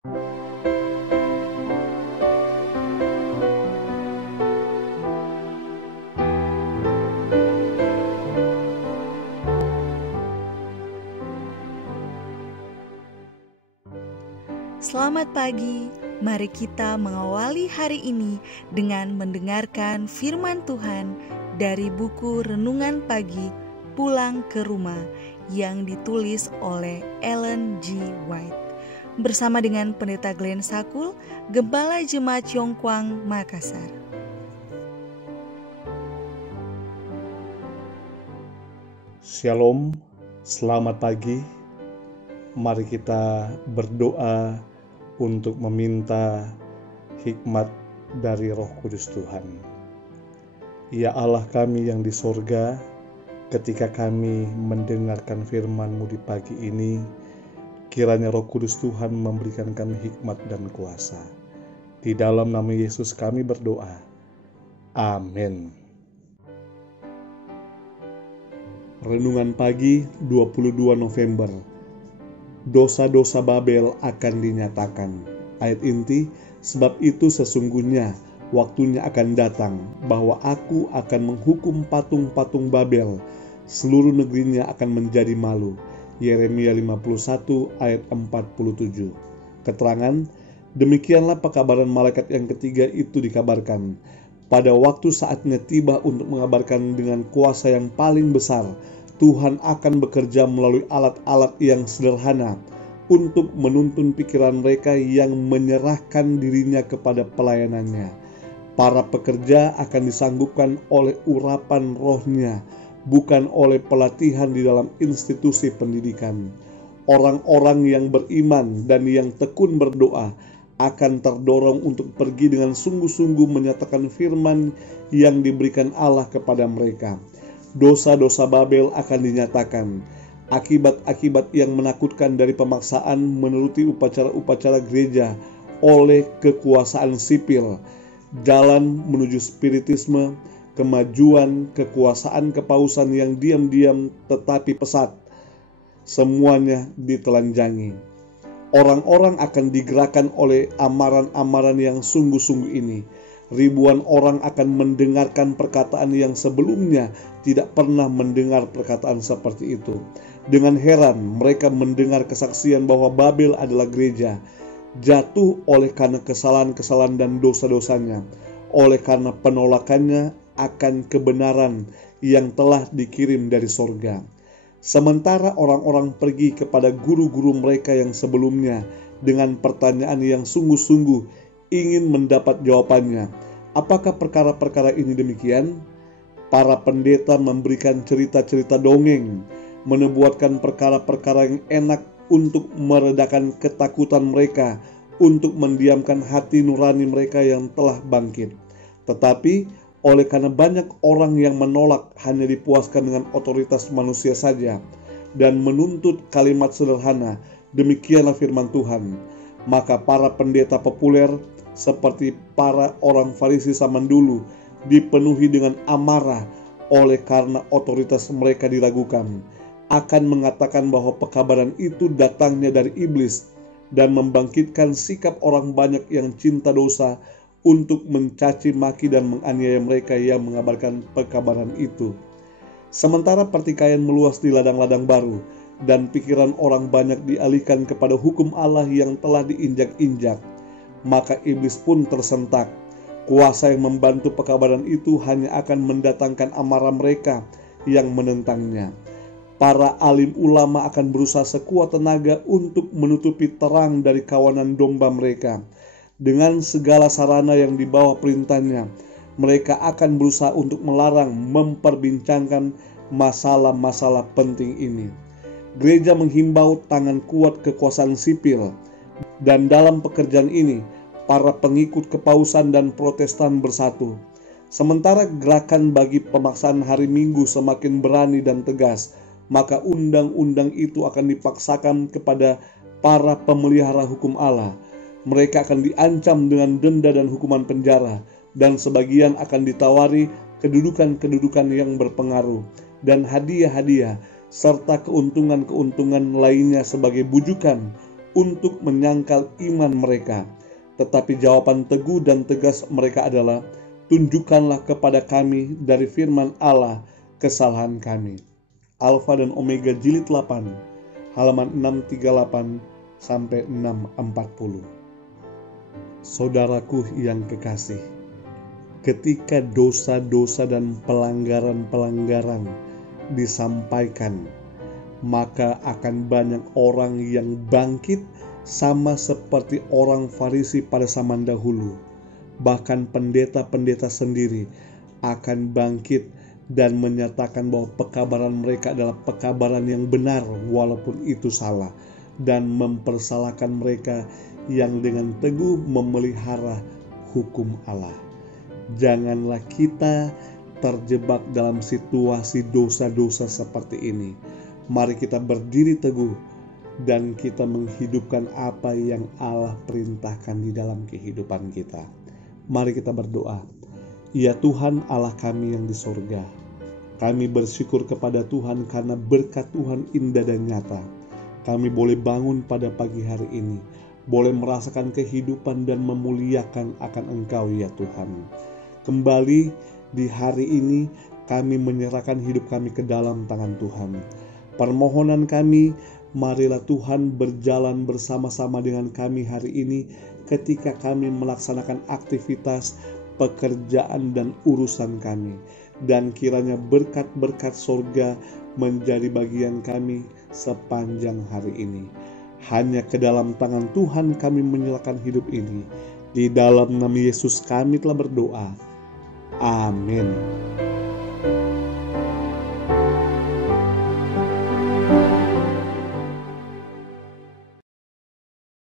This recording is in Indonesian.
Selamat pagi, mari kita mengawali hari ini dengan mendengarkan firman Tuhan dari buku Renungan Pagi Pulang ke Rumah yang ditulis oleh Ellen G. White bersama dengan Pendeta Glenn Sakul, Gembala Jemaat Yongkwang, Makassar. Shalom, selamat pagi. Mari kita berdoa untuk meminta hikmat dari Roh Kudus Tuhan. Ya Allah kami yang di sorga, ketika kami mendengarkan firman-Mu di pagi ini, kiranya Roh Kudus Tuhan memberikan kami hikmat dan kuasa. Di dalam nama Yesus kami berdoa. Amin. Renungan pagi 22 November. Dosa-dosa Babel akan dinyatakan. Ayat inti, sebab itu sesungguhnya waktunya akan datang bahwa aku akan menghukum patung-patung Babel, seluruh negerinya akan menjadi malu. Yeremia 51 ayat 47. Keterangan, demikianlah pekabaran malaikat yang ketiga itu dikabarkan. Pada waktu saatnya tiba untuk mengabarkan dengan kuasa yang paling besar, Tuhan akan bekerja melalui alat-alat yang sederhana untuk menuntun pikiran mereka yang menyerahkan dirinya kepada pelayanannya. Para pekerja akan disanggupkan oleh urapan rohnya, bukan oleh pelatihan di dalam institusi pendidikan. Orang-orang yang beriman dan yang tekun berdoa akan terdorong untuk pergi dengan sungguh-sungguh menyatakan firman yang diberikan Allah kepada mereka. Dosa-dosa Babel akan dinyatakan. Akibat-akibat yang menakutkan dari pemaksaan menuruti upacara-upacara gereja oleh kekuasaan sipil, jalan menuju spiritisme, kemajuan, kekuasaan kepausan yang diam-diam tetapi pesat, semuanya ditelanjangi. Orang-orang akan digerakkan oleh amaran-amaran yang sungguh-sungguh ini. Ribuan orang akan mendengarkan perkataan yang sebelumnya tidak pernah mendengar perkataan seperti itu. Dengan heran mereka mendengar kesaksian bahwa Babel adalah gereja, jatuh oleh karena kesalahan-kesalahan dan dosa-dosanya, oleh karena penolakannya akan kebenaran yang telah dikirim dari sorga. Sementara orang-orang pergi kepada guru-guru mereka yang sebelumnya dengan pertanyaan yang sungguh-sungguh ingin mendapat jawabannya. Apakah perkara-perkara ini demikian? Para pendeta memberikan cerita-cerita dongeng, menubuatkan perkara-perkara yang enak untuk meredakan ketakutan mereka, untuk mendiamkan hati nurani mereka yang telah bangkit. Tetapi oleh karena banyak orang yang menolak hanya dipuaskan dengan otoritas manusia saja dan menuntut kalimat sederhana, demikianlah firman Tuhan, maka para pendeta populer seperti para orang Farisi zaman dulu dipenuhi dengan amarah oleh karena otoritas mereka diragukan, akan mengatakan bahwa pekabaran itu datangnya dari iblis dan membangkitkan sikap orang banyak yang cinta dosa untuk mencaci maki dan menganiaya mereka yang mengabarkan pekabaran itu. Sementara pertikaian meluas di ladang-ladang baru dan pikiran orang banyak dialihkan kepada hukum Allah yang telah diinjak-injak, maka iblis pun tersentak. Kuasa yang membantu pekabaran itu hanya akan mendatangkan amarah mereka yang menentangnya. Para alim ulama akan berusaha sekuat tenaga untuk menutupi terang dari kawanan domba mereka. Dengan segala sarana yang dibawa perintahnya, mereka akan berusaha untuk melarang memperbincangkan masalah-masalah penting ini. Gereja menghimbau tangan kuat kekuasaan sipil, dan dalam pekerjaan ini, para pengikut kepausan dan Protestan bersatu. Sementara gerakan bagi pemaksaan hari Minggu semakin berani dan tegas, maka undang-undang itu akan dipaksakan kepada para pemelihara hukum Allah. Mereka akan diancam dengan denda dan hukuman penjara, dan sebagian akan ditawari kedudukan-kedudukan yang berpengaruh dan hadiah-hadiah serta keuntungan-keuntungan lainnya sebagai bujukan untuk menyangkal iman mereka. Tetapi jawaban teguh dan tegas mereka adalah, tunjukkanlah kepada kami dari firman Allah kesalahan kami. Alfa dan Omega jilid 8, halaman 638 sampai 640. Saudaraku yang kekasih, ketika dosa-dosa dan pelanggaran-pelanggaran disampaikan, maka akan banyak orang yang bangkit sama seperti orang Farisi pada zaman dahulu. Bahkan pendeta-pendeta sendiri akan bangkit dan menyatakan bahwa pekabaran mereka adalah pekabaran yang benar walaupun itu salah, dan mempersalahkan mereka yang dengan teguh memelihara hukum Allah. Janganlah kita terjebak dalam situasi dosa-dosa seperti ini. Mari kita berdiri teguh dan kita menghidupkan apa yang Allah perintahkan di dalam kehidupan kita. Mari kita berdoa. Ya Tuhan Allah kami yang di sorga, kami bersyukur kepada Tuhan karena berkat Tuhan indah dan nyata. Kami boleh bangun pada pagi hari ini, boleh merasakan kehidupan dan memuliakan akan Engkau ya Tuhan. Kembali di hari ini kami menyerahkan hidup kami ke dalam tangan Tuhan. Permohonan kami, marilah Tuhan berjalan bersama-sama dengan kami hari ini ketika kami melaksanakan aktivitas, pekerjaan dan urusan kami. Dan kiranya berkat-berkat sorga menjadi bagian kami sepanjang hari ini. Hanya ke dalam tangan Tuhan kami menyerahkan hidup ini. Di dalam nama Yesus kami telah berdoa. Amin.